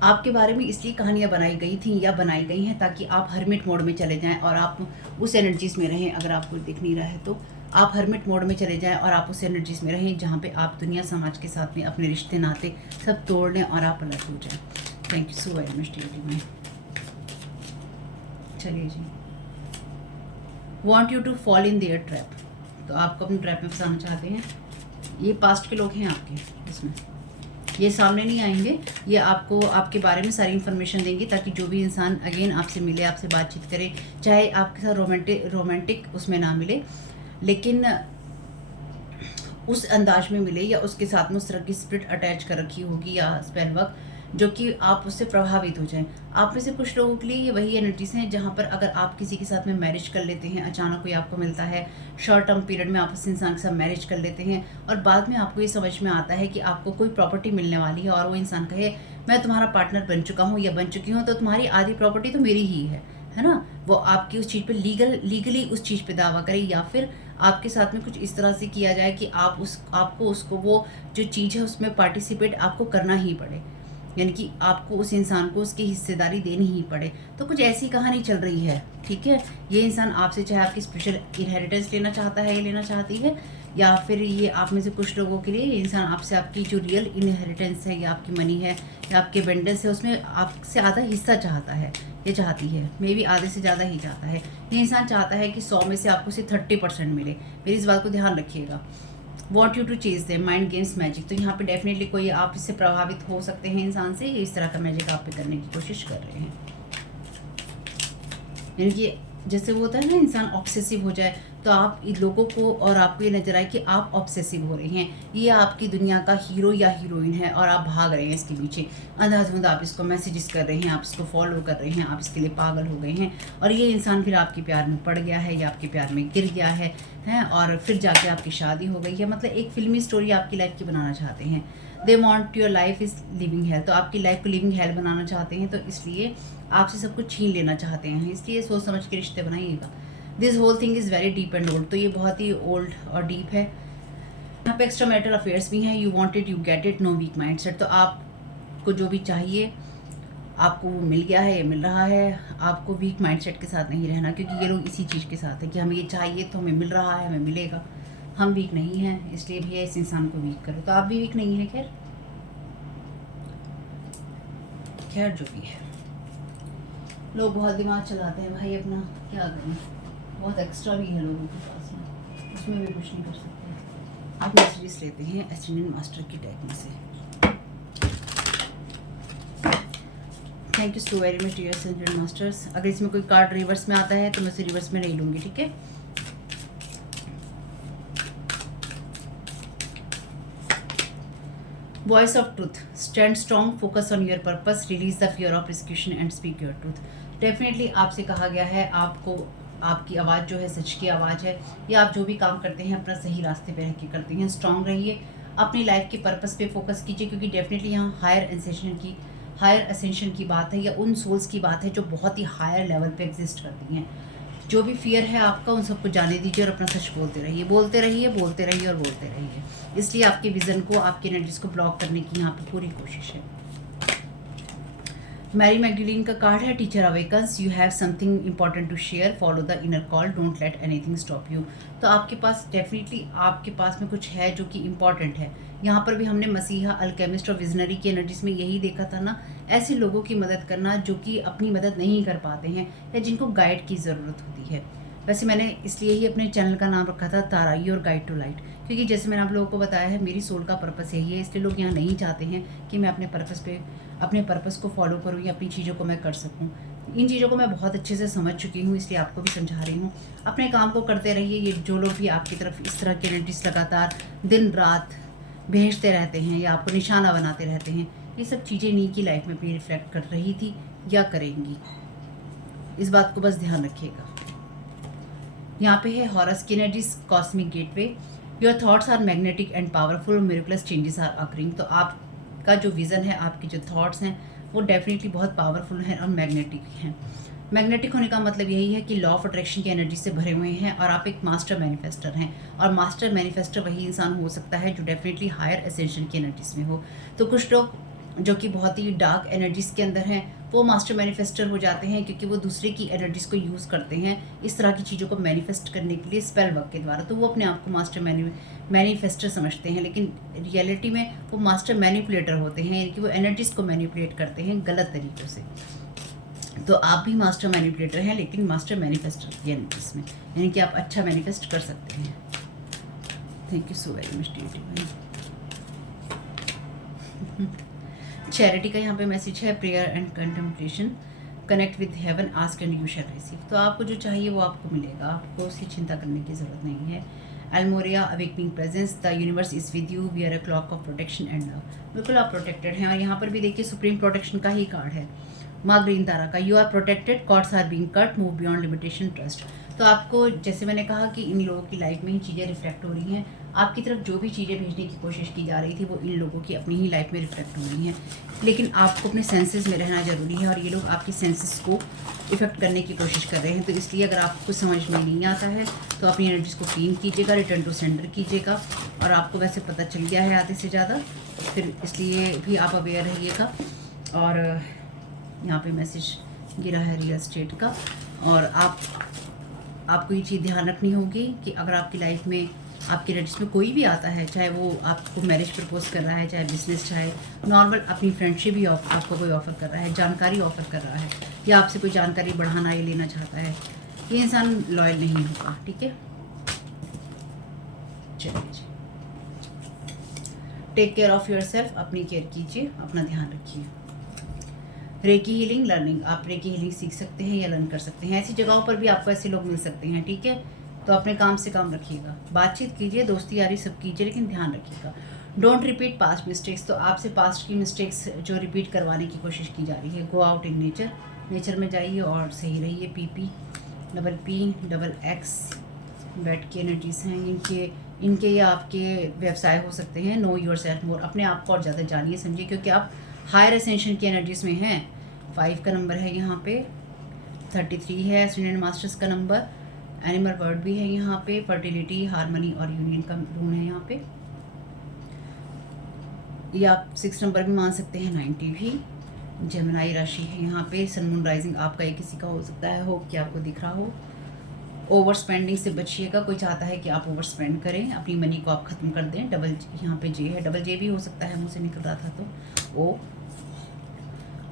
आपके बारे में इसलिए कहानियाँ बनाई गई थी या बनाई गई हैं ताकि आप हर्मिट मोड में चले जाएं और आप उस एनर्जीज़ में रहें। अगर आपको दिख नहीं रहा है तो आप हर्मिट मोड में चले जाएं और आप उस एनर्जीज़ में रहें जहाँ पे आप दुनिया समाज के साथ में अपने रिश्ते नाते सब तोड़ लें और आप अलग हो जाएं। Thank you so very much dear divine. चलिए जी, want you to fall in their trap, तो आपको अपने ट्रैप में फंसाना चाहते हैं। ये पास्ट के लोग हैं आपके, इसमें ये सामने नहीं आएंगे, ये आपको आपके बारे में सारी इन्फॉर्मेशन देंगे ताकि जो भी इंसान अगेन आपसे मिले, आपसे बातचीत करे, चाहे आपके साथ रोमांटिक उसमें ना मिले, लेकिन उस अंदाज में मिले, या उसके साथ में उस तरह की स्पिरिट अटैच कर रखी होगी या स्पेल वर्क जो कि आप उससे प्रभावित हो जाएं। आप में से कुछ लोगों के लिए ये वही एनर्जीज हैं जहाँ पर अगर आप किसी के साथ में मैरिज कर लेते हैं, अचानक कोई आपको मिलता है, शॉर्ट टर्म पीरियड में आप उस इंसान के साथ मैरिज कर लेते हैं और बाद में आपको ये समझ में आता है कि आपको कोई प्रॉपर्टी मिलने वाली है और वो इंसान कहे मैं तुम्हारा पार्टनर बन चुका हूँ या बन चुकी हूँ, तो तुम्हारी आधी प्रॉपर्टी तो मेरी ही है ना। वो आपकी उस चीज़ पे लीगली उस चीज़ पे दावा करे, या फिर आपके साथ में कुछ इस तरह से किया जाए कि आपको उसको वो जो चीज़ है उसमें पार्टिसिपेट आपको करना ही पड़े, यानी कि आपको उस इंसान को उसकी हिस्सेदारी देनी ही पड़े। तो कुछ ऐसी कहानी चल रही है, ठीक है। ये इंसान आपसे चाहे आपकी स्पेशल इनहेरिटेंस लेना चाहता है या लेना चाहती है, या फिर ये आप में से कुछ लोगों के लिए ये इंसान आपसे आपकी जो रियल इनहेरिटेंस है या आपकी मनी है या आपके बेंडेंस है उसमें आपसे आधा हिस्सा चाहता है या चाहती है, मे बी आधे से ज़्यादा ही चाहता है। ये इंसान चाहता है कि 100 में से आपको सिर्फ 30% मिले। मेरी इस बात को ध्यान रखिएगा। What you to chase them, mind games magic, तो यहाँ पे डेफिनेटली कोई आप इससे प्रभावित हो सकते हैं इंसान से, इस तरह का मैजिक आप पे करने की कोशिश कर रहे हैं। यानी कि जैसे वो होता है ना इंसान ऑब्सेसिव हो जाए, तो आप इन लोगों को और आपको ये नजर आए कि आप ऑब्सेसिव हो रहे हैं, ये आपकी दुनिया का हीरो या हीरोइन है और आप भाग रहे हैं इसके पीछे अंधाधुंध, आप इसको मैसेजेस कर रहे हैं, आप इसको फॉलो कर रहे हैं, आप इसके लिए पागल हो गए हैं, और ये इंसान फिर आपके प्यार में पड़ गया है या आपके प्यार में गिर गया है और फिर जाके आपकी शादी हो गई है। मतलब एक फिल्मी स्टोरी आपकी लाइफ की बनाना चाहते हैं। They want your life is living hello, तो आपकी लाइफ को लिविंग हेल बनाना चाहते हैं, तो इसलिए आपसे सब कुछ छीन लेना चाहते हैं, इसलिए सोच समझ के रिश्ते बनाइएगा। This whole thing is very deep and old, तो ये बहुत ही ओल्ड और डीप है। यहाँ पे एक्स्ट्रा मैरिटल अफेयर्स भी हैं। You want it, you get it, no weak mind set, तो आपको जो भी चाहिए आपको वो मिल गया है, ये मिल रहा है। आपको वीक माइंड सेट के साथ नहीं रहना, क्योंकि ये लोग इसी चीज़ के साथ है कि हमें ये चाहिए तो हमें मिल रहा है, हमें मिलेगा। हम वीक नहीं हैं, इसलिए भैया इस इंसान को वीक करो, तो आप भी वीक नहीं है। खैर जो भी है, लोग बहुत दिमाग चलाते हैं भाई अपना, क्या करें, बहुत एक्स्ट्रा भी है लोगों के पास में, उसमें भी कुछ नहीं कर सकते। आप मैसेजेस लेते हैं एस्टेंडेंट मास्टर की टैग में से। Thank you so very much dear ascendant masters. अगर इसमें कोई कार्ड रिवर्स में आता है तो मैं उसे रिवर्स में नहीं लूँगी, ठीक है। Voice of truth, stand strong, focus on your purpose, release the fear of prescription and speak your truth. Definitely आपसे कहा गया है आपको, आपकी आवाज़ जो है सच की आवाज़ है, या आप जो भी काम करते हैं अपना सही रास्ते पे रह के करते हैं। स्ट्रॉन्ग रहिए, अपनी लाइफ के पर्पस पे फोकस कीजिए, क्योंकि डेफिनेटली यहाँ हायर असेंशन की बात है, या उन सोल्स की बात है जो बहुत ही हायर लेवल पे एग्जिस्ट करती हैं। जो भी फियर है आपका उन सबको जाने दीजिए और अपना सच बोलते रहिए, बोलते रहिए, बोलते रहिए और बोलते रहिए। इसलिए आपके विज़न को, आपकी एनर्जीज को ब्लॉक करने की यहाँ पे पूरी कोशिश है। मैरी मैगडलिन का कार्ड है, teacher awakens, you have something important to share, follow the inner call, don't let anything stop you. तो आपके पास डेफिनेटली आपके पास में कुछ है जो कि इम्पॉर्टेंट है। यहाँ पर भी हमने मसीहा, अल्केमिस्ट और विजनरी की एनर्जीज में यही देखा था ना, ऐसे लोगों की मदद करना जो कि अपनी मदद नहीं कर पाते हैं या जिनको गाइड की ज़रूरत होती है। वैसे मैंने इसलिए ही अपने चैनल का नाम रखा था तारा, योर गाइड टू लाइट, क्योंकि जैसे मैंने आप लोगों को बताया है मेरी सोल का पर्पस यही है। इसलिए लोग यहाँ नहीं चाहते हैं कि मैं अपने पर्पस को फॉलो करूँ या अपनी चीज़ों को मैं कर सकूँ। इन चीज़ों को मैं बहुत अच्छे से समझ चुकी हूँ, इसलिए आपको भी समझा रही हूँ। अपने काम को करते रहिए। ये जो लोग भी आपकी तरफ इस तरह की एनर्जीज लगातार दिन रात भेजते रहते हैं या आपको निशाना बनाते रहते हैं, ये सब चीज़ें इन्हीं की लाइफ में अपनी रिफ्लेक्ट कर रही थी या करेंगी। इस बात को बस ध्यान रखिएगा। यहाँ पे है हॉरस की energies, cosmic gateway, your thoughts are magnetic and powerful, miraculous changes are occurring. तो आपका जो विज़न है, आपके जो थॉट्स हैं वो डेफिनेटली बहुत पावरफुल हैं और मैग्नेटिक हैं। मैग्नेटिक होने का मतलब यही है कि लॉ ऑफ अट्रैक्शन की एनर्जी से भरे हुए हैं और आप एक मास्टर मैनिफेस्टर हैं। और मास्टर मैनिफेस्टर वही इंसान हो सकता है जो डेफिनेटली हायर एसेंशन की एनर्जीज में हो। तो कुछ लोग जो कि बहुत ही डार्क एनर्जीज के अंदर हैं वो मास्टर मैनिफेस्टर हो जाते हैं, क्योंकि वो दूसरे की एनर्जीज को यूज़ करते हैं इस तरह की चीज़ों को मैनिफेस्ट करने के लिए स्पेल वर्क के द्वारा। तो वो अपने आप को मास्टर मैनिफेस्टर समझते हैं, लेकिन रियलिटी में वो मास्टर मैनिपुलेटर होते हैं, यानी कि वो एनर्जीज को मैनिपुलेट करते हैं गलत तरीक़ों से। तो आप भी मास्टर मैनिपुलेटर हैं, लेकिन मास्टर मैनिफेस्टर की एनर्जीज में, यानी कि आप अच्छा मैनिफेस्ट कर सकते हैं। Thank you so very much dear. Charity का यहाँ पे मैसेज है, prayer and contemplation, connect with heaven, ask and you shall receive. तो आपको जो चाहिए वो आपको मिलेगा, आपको उसकी चिंता करने की ज़रूरत नहीं है। एल्मोरिया, awakening presence, the universe is with you, we are a cloak of protection and love. बिल्कुल आप प्रोटेक्टेड हैं। और यहाँ पर भी देखिए सुप्रीम प्रोटेक्शन का ही कार्ड है, माँ ग्रीन तारा का, you are protected, cords are being cut, move beyond limitation, trust. तो आपको जैसे मैंने कहा कि इन लोगों की लाइफ में ही चीज़ें रिफ्लेक्ट हो रही हैं। आपकी तरफ जो भी चीज़ें भेजने की कोशिश की जा रही थी वो इन लोगों की अपनी ही लाइफ में रिफ्लेक्ट हो रही हैं, लेकिन आपको अपने सेंसेस में रहना ज़रूरी है और ये लोग आपकी सेंसेस को इफेक्ट करने की कोशिश कर रहे हैं। तो इसलिए अगर आपको कुछ समझ में नहीं आता है तो अपनी एनर्जीज को क्लीन कीजिएगा, रिटर्न टू सेंडर कीजिएगा। और आपको वैसे पता चल गया है आधे से ज़्यादा, फिर इसलिए भी आप अवेयर रहिएगा। और यहाँ पे मैसेज गिरा है रियल एस्टेट का। और आपको ये चीज़ ध्यान रखनी होगी कि अगर आपकी लाइफ में आपके एनर्जीज में कोई भी आता है, चाहे वो आपको मैरिज प्रपोज कर रहा है, चाहे बिजनेस, चाहे नॉर्मल अपनी फ्रेंडशिप भी आपको कोई ऑफ़र कर रहा है, जानकारी ऑफ़र कर रहा है या आपसे कोई जानकारी बढ़ाना या लेना चाहता है, ये इंसान लॉयल नहीं होगा। ठीक है, चलिए जी, take care of your self, अपनी केयर कीजिए, अपना ध्यान रखिए। रेकी हीलिंग लर्निंग, आप रेकी हीलिंग सीख सकते हैं या लर्न कर सकते हैं। ऐसी जगहों पर भी आपको ऐसे लोग मिल सकते हैं। ठीक है, तो अपने काम से काम रखिएगा, बातचीत कीजिए, दोस्ती यारी सब कीजिए, लेकिन ध्यान रखिएगा, डोंट रिपीट पास्ट मिस्टेक्स। तो आपसे पास्ट की मिस्टेक्स जो रिपीट करवाने की कोशिश की जा रही है, गो आउट इन नेचर में जाइए और सही रहिए। PP, बैट की एनर्जीज हैं, इनके या आपके व्यवसाय हो सकते हैं। नो योर सेल्फ मोर, अपने आप को और ज़्यादा जानिए समझिए, क्योंकि आप हायर एसेंशन की एनर्जीज में हैं। 5 का नंबर है यहाँ पे, 33 है एस्टेंडेंट मास्टर्स का नंबर, एनिमल वर्ड भी है यहाँ पे, फर्टिलिटी, हार्मनी और यूनियन का रून है यहाँ पे। ये आप 6 नंबर भी मान सकते हैं, 90 भी। जेमिनाई राशि है यहाँ पे, सन मून राइजिंग आपका या किसी का हो सकता है, होप कि आपको दिख रहा हो। ओवर स्पेंडिंग से बचिएगा, कोई चाहता है कि आप ओवर स्पेंड करें, अपनी मनी को आप ख़त्म कर दें। डबल यहाँ पे जे है, डबल जे भी हो सकता है, मुँह से निकल रहा था तो। ओ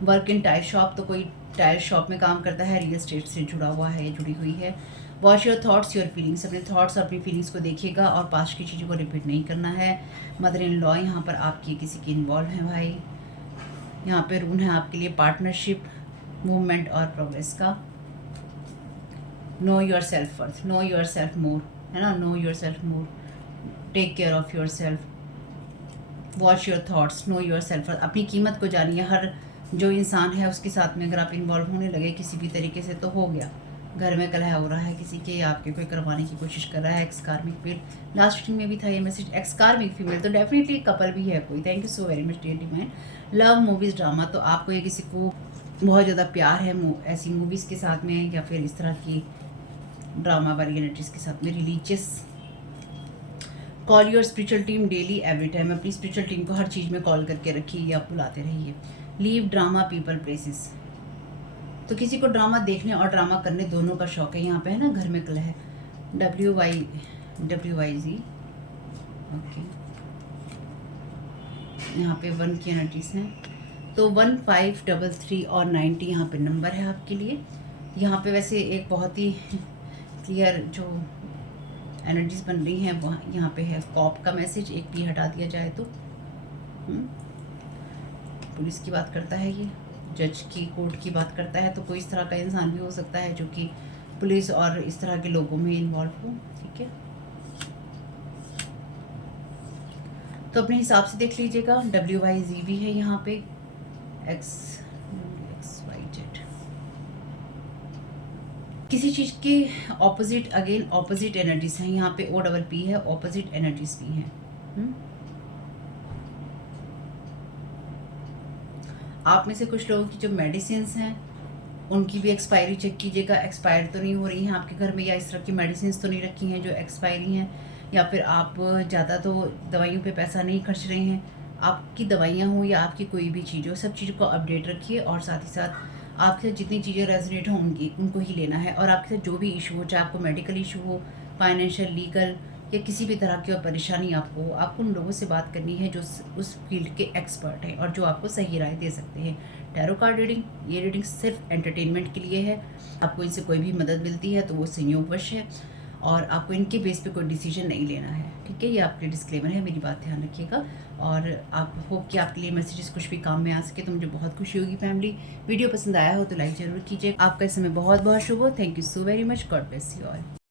वर्क इन टाइल शॉप, तो कोई टाइल शॉप में काम करता है, रियल एस्टेट से जुड़ा हुआ है या जुड़ी हुई है। Watch your thoughts your feelings, अपने थॉट्स और अपनी फीलिंग्स को देखिएगा और पास्ट की चीज़ों को रिपीट नहीं करना है। मदर इन लॉ यहाँ पर आपकी किसी की इन्वॉल्व है भाई। यहाँ पे रून है आपके लिए पार्टनरशिप, मूवमेंट और प्रोग्रेस का। Know your self worth, know your self more, है ना, know your self more, take care of your self, watch your thoughts, know your self worth, अपनी कीमत को जानिए। हर जो इंसान है उसके साथ में अगर आप इन्वॉल्व होने लगे किसी भी तरीके से तो हो गया, घर में कलह हो रहा है किसी के, या आपके कोई करवाने की कोशिश कर रहा है। एक्स कार्मिक फील, लास्ट रीडिंग में भी था ये मैसेज, एक्स कार्मिक फीमेल, तो डेफिनेटली कपल भी है कोई। Thank you so very much dear divine. Love movies drama, तो आपको ये किसी को बहुत ज़्यादा प्यार है ऐसी मूवीज़ के साथ में, या फिर इस तरह की ड्रामा वाली एनर्जीज के साथ में religious. Call your spiritual team daily every time, अपनी स्पिरिचुअल टीम को हर चीज़ में कॉल करके रखिए या बुलाते रहिए। लीव ड्रामा पीपल प्लेसेस, तो किसी को ड्रामा देखने और ड्रामा करने दोनों का शौक है। यहाँ पे है ना घर में कलह है, WYZ, ओके। यहाँ पे 1 की एनर्जीज हैं, तो 1533 और 90 यहाँ पे नंबर है आपके लिए। यहाँ पे वैसे एक बहुत ही क्लियर जो एनर्जीज बन रही हैं वो यहाँ पे है कॉप का मैसेज, एक भी हटा दिया जाए तो। पुलिस की बात करता है ये, जज की, कोर्ट की बात करता है, तो कोई इस तरह का इंसान भी हो सकता है जो कि पुलिस और इस तरह के लोगों में इन्वॉल्व हो, ठीक है। तो अपने हिसाब से देख लीजिएगा। WYZ भी है यहाँ पे, XYZ। किसी चीज़ के ऑपोजिट, अगेन ऑपोजिट एनर्जीज हैं यहाँ पे, OPP है, ऑपोजिट एनर्जीज भी हैं। आप में से कुछ लोगों की जो मेडिसिन हैं उनकी भी एक्सपायरी चेक कीजिएगा, एक्सपायर तो नहीं हो रही हैं आपके घर में, या इस तरह की मेडिसिन तो नहीं रखी हैं जो एक्सपायरी हैं, या फिर आप ज़्यादा तो दवाइयों पे पैसा नहीं खर्च रहे हैं। आपकी दवाइयाँ हो या आपकी कोई भी चीज़ हो, सब चीज़ों को अपडेट रखिए, और साथ ही साथ आपके साथ जितनी चीज़ें रेजोनेट हों उनको ही लेना है। और आपके साथ जो भी इशू हो, चाहे आपको मेडिकल इशू हो, फाइनेंशियल, लीगल, या किसी भी तरह की परेशानी आपको उन लोगों से बात करनी है जो उस फील्ड के एक्सपर्ट हैं और जो आपको सही राय दे सकते हैं। टैरो कार्ड रीडिंग, ये रीडिंग सिर्फ एंटरटेनमेंट के लिए है। आपको इनसे कोई भी मदद मिलती है तो वो संयोगवश है, और आपको इनके बेस पे कोई डिसीजन नहीं लेना है, ठीक है। ये आपके डिस्क्लेमर है, मेरी बात ध्यान रखिएगा। और आप होप कि आपके लिए मैसेजेस कुछ भी काम में आ सके, तो मुझे बहुत खुशी होगी। फैमिली, वीडियो पसंद आया हो तो लाइक ज़रूर कीजिए। आपका इस समय बहुत बहुत शुभ हो। Thank you so very much. God bless you all.